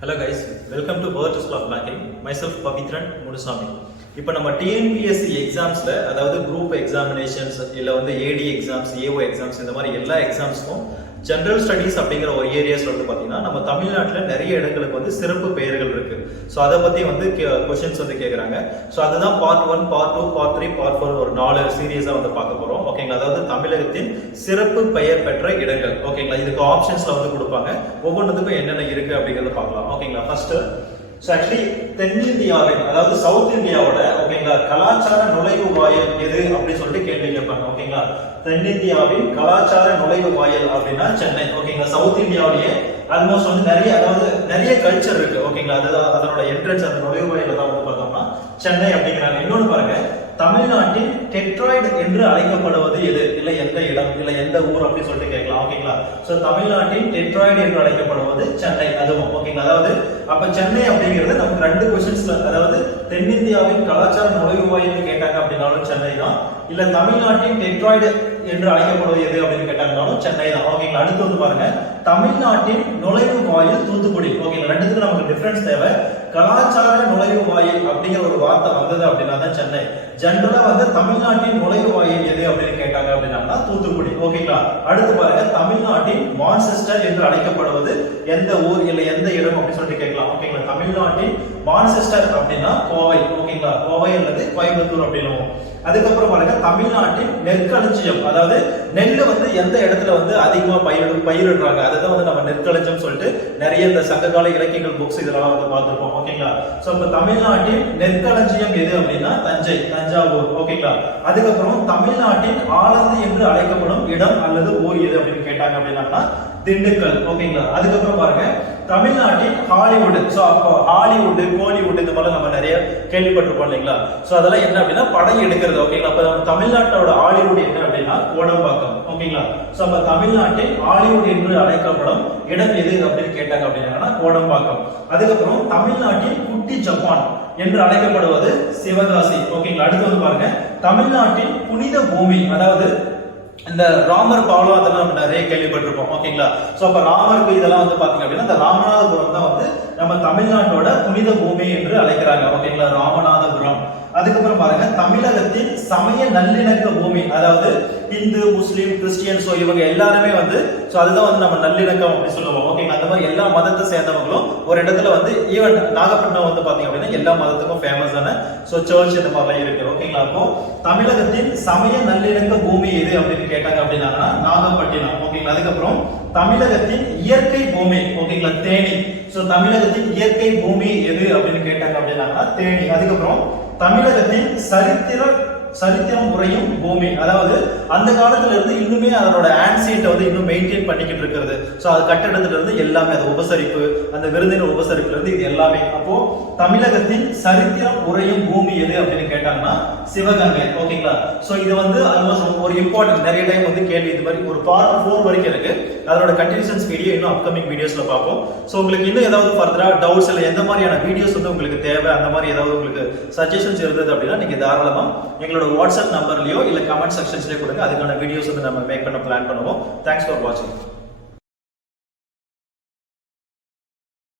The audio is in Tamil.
Hello guys, welcome to VERT School of Banking. Myself Pavitran Mudusami. இப்போ நம்ம TNPSC எக்ஸாம்ஸ்ல அதாவது குரூப் எக்ஸாமினேஷன்ஸ் இல்ல வந்து AD எக்ஸாம்ஸ் AO எக்ஸாம்ஸ் இந்த மாதிரி எல்லா எக்ஸாம்ஸ்க்கும் ஜெனரல் ஸ்டடீஸ் அப்படிங்கிற ஒரு ஏரியாஸ்ல வந்து பாத்தீங்கன்னா நம்ம தமிழ்நாட்டுல நிறைய இடங்களுக்கு வந்து சிறப்பு பெயர்கள் இருக்கு. ஸோ அதை பத்தி வந்து கொஸ்டின்ஸ் வந்து கேட்கறாங்க. ஸோ அதுதான் பார்ட் 1, பார்ட் 2, பார்ட் 3, பார்ட் 4 ஒரு 4 சீரியஸா வந்து பார்க்க போறோம். ஓகேங்களா? அதாவது தமிழகத்தின் சிறப்பு பெயர் பெற்ற இடங்கள். ஓகேங்களா? இதுக்கு ஆப்ஷன்ஸ்ல வந்து கொடுப்பாங்க. ஒவ்வொன்றுக்கும் என்னென்ன இருக்கு அப்படிங்கறத பார்க்கலாம். ஓகேங்களா? ஃபர்ஸ்ட் ஸோ ஆக்சுவலி தென்னிந்தியாவின் அதாவது சவுத் இந்தியாவோட ஓகேங்களா கலாச்சார நுழைவு வாயில் எது அப்படின்னு சொல்லிட்டு கேள்வி கேட்பாங்க. ஓகேங்களா? தென்னிந்தியாவின் கலாச்சார நுழைவு வாயில் அப்படின்னா சென்னை. ஓகேங்களா? சவுத் இந்தியாவிலேயே ஆல்மோஸ்ட் வந்து நிறைய கல்ச்சர் இருக்கு. ஓகேங்களா? அதுதான் அதனோட என்ட்ரன்ஸ் அந்த நுழைவு வாயில தான் வந்து பார்த்தோம்னா சென்னை அப்படிங்கிறாங்க. இன்னொன்னு பாருங்க, தமிழ்நாட்டின் டெட்ராய்டு என்று அழைக்கப்படுவது எது, இல்ல எந்த இடம், இல்ல எந்த ஊர் அப்படின்னு சொல்லிட்டு கேட்கலாம். ஓகேங்களா? சோ தமிழ்நாட்டின் டெட்ராய்டு என்று அழைக்கப்படுவது சென்னை. அதுவும் ஓகேங்களா? அதாவது அப்ப சென்னை அப்படிங்கிறது நமக்கு ரெண்டு क्वेश्चंसல, அதாவது தென்னிந்தியாவின் கலாச்சார நுழைவு வாயில் கேட்டாங்க அப்படினாலும் சென்னை தான், இல்ல தமிழ்நாட்டின் டெட்ராய்டு என்று அழைக்கப்படுவது எது அப்படின்னு கேட்டாங்கனாலும் சென்னை தான். ஓகேங்களா? அடுத்து வந்து பாருங்க, தமிழ்நாட்டின் நுழைவு வாயில் தூத்துக்குடி. ஓகேங்களா? ரெண்டுத்துக்கு நமக்கு டிஃபரன்ஸ் தேவை. கலாச்சார நுழைவு வாயில் அப்படிங்கிற ஒரு வார்த்தை வந்தது அப்படின்னா தான் சென்னை. ஜெனரலா வந்து தமிழ்நாட்டின் நுழைவு வாயில் எது அப்படின்னு கேட்டாங்க அப்படின்னா தூத்துக்குடி. ஓகேங்களா? அடுத்து பாருங்க, தமிழ்நாட்டின் மான்செஸ்டர் என்று அழைக்கப்படுவது எந்த ஊர் இல்ல எந்த இடம் அப்படின்னு சொல்லிட்டு கேட்கலாம். ஓகேங்களா? தமிழ்நாட்டின் மான்செஸ்டர் அப்படின்னா கோவை. ஓகேங்களா? கோவை அல்லது கோயம்புத்தூர் அப்படின்னு. அதுக்கப்புறம் பாருங்க, தமிழ்நாட்டின் நெற்களஞ்சியம், அதாவது நெல்லை வந்து எந்த இடத்துல வந்து அதிகமா பயிரிடுறாங்க அதுதான் வந்து நம்ம நெற்களஞ்சியம் சொல்லிட்டு நிறைய இந்த சங்ககால இலக்கியங்கள் புக்ஸ் இதெல்லாம் வந்து பார்த்திருப்போம். ஓகேங்களா? சோ இப்ப தமிழ்நாட்டின் நெற்களஞ்சியம் எது அப்படின்னா தஞ்சாவூர். ஓகேங்களா? அதுக்கப்புறம் தமிழ்நாட்டின் ஆலந்து என்று அழைக்கப்படும் இடம் அல்லது ஊர் எது அப்படின்னு கேட்டாங்க அப்படின்னா திண்டுக்கல். ஓகேங்களா? அதுக்கப்புறம் பாருங்க, தமிழ்நாட்டின் ஹாலிவுட். சோ அப்போ ஹாலிவுட், கோலிவுட் இந்த மாதிரி நம்ம நிறைய கேள்விப்பட்டிருப்போம் இல்லைங்களா? சோ அதெல்லாம் என்ன அப்படின்னா படம் எடுக்கிறது. ஓகேங்களா? அப்ப நம்ம தமிழ்நாட்டோட ஹாலிவுட் என்ன அப்படின்னா கோடம்பாக்கம். ஓகேங்களா? சோ அப்ப தமிழ்நாட்டின் ஹாலிவுட் என்று அழைக்கப்படும் இடம் எது அப்படின்னு கேட்டாங்க அப்படின்னா கோடம்பாக்கம். அதுக்கப்புறம் தமிழ்நாட்டின் குட்டி ஜப்பான் என்று அழைக்கப்படுவது சிவகாசி. ஓகேங்களா? அடுத்து வந்து பாருங்க, தமிழ்நாட்டின் புனித பூமி, அதாவது இந்த ராமர் பாலம் அதெல்லாம் நம்ம நிறைய கேள்விப்பட்டிருப்போம். ஓகேங்களா? சோ அப்ப ராமருக்கு இதெல்லாம் வந்து பாத்தீங்க அப்படின்னா இந்த ராமநாதபுரம் தான் வந்து நம்ம தமிழ்நாட்டோட புனித பூமி என்று அழைக்கிறாங்க. ஓகேங்களா? ராமநாதபுரம். அதுக்கப்புறம் பாருங்க, தமிழகத்தின் சமய நல்லிணக்க பூமி, அதாவது இந்து முஸ்லீம் கிறிஸ்டியன் சோ இவங்க எல்லாருமே வந்து சோ அதுதான் வந்து நம்ம நல்லிணக்கம் அப்படி சொல்லுவோம். ஓகேங்களா? அந்த மாதிரி எல்லா மதத்தை சேர்ந்தவங்களும் ஒரு இடத்துல வந்து ஈவன் நாகப்பட்டினம் வந்து பாத்தீங்க அப்படின்னா எல்லா மதத்துக்கும் ஃபேமஸான சோ சர்ச் இந்த மாதிரிலாம் இருக்கு. ஓகேங்களா? அப்போ தமிழகத்தின் சமய நல்லிணக்க பூமி எது அப்படின்னு கேட்டாங்க அப்படின்னா நாகப்பட்டினம். ஓகேங்களா? அதுக்கப்புறம் தமிழகத்தின் இயற்கை பூமி. ஓகேங்களா? தேனி. சோ தமிழகத்தின் இயற்கை பூமி எது அப்படின்னு கேட்டாங்க அப்படின்னா தேனி. அதுக்கப்புறம் தமிழகத்தின் சரித்திரம் உரையும் பூமி, அதாவது அந்த காலத்துல இருந்து இன்னுமே அதனோட ஆன்சியன்ட் வந்து இன்னும் மெயின்டைன் பண்ணிக்கிட்டு இருக்கிறது. சோ அது கட்டடத்துல இருந்து எல்லாமே அது உபசரிப்பு, அந்த விருந்தினர் உபசரிப்புல இருந்து இது எல்லாமே. அப்போ தமிழகத்தின் சரித்திரம் உரையும் பூமி எது அப்படின்னு கேட்டாங்கன்னா சிவகங்கை. ஓகேங்களா? சோ இது வந்து ஆல்மோஸ்ட் ஒரு இம்பார்ட்டன்ட், நிறைய டைம் வந்து கேள்வி இது மாதிரி ஒரு பார்ட் 4 வரைக்கும் இருக்கு. அதோட கண்டினியூஷன்ஸ் வீடியோ இன்னும் அப்கமிங் வீடியோஸ்ல பார்ப்போம். சோ உங்களுக்கு இன்னும் ஏதாவது ஃபர்தரா டவுட்ஸ் இல்ல எந்த மாதிரியான வீடியோஸ் வந்து உங்களுக்கு தேவை, அந்த மாதிரி ஏதாவது உங்களுக்கு சஜஷன்ஸ் இருந்தது அப்படின்னா நீங்க தாராளமா எங்களோட வாட்ஸ்அப் நம்பர்லயோ இல்ல கமெண்ட் செக்ஷன்ஸ்லயோ கொடுங்க. அதுக்கான வீடியோஸ் வந்து நம்ம மேக் பண்ண பிளான் பண்ணுவோம். தேங்க்ஸ் ஃபார் வாட்சிங்.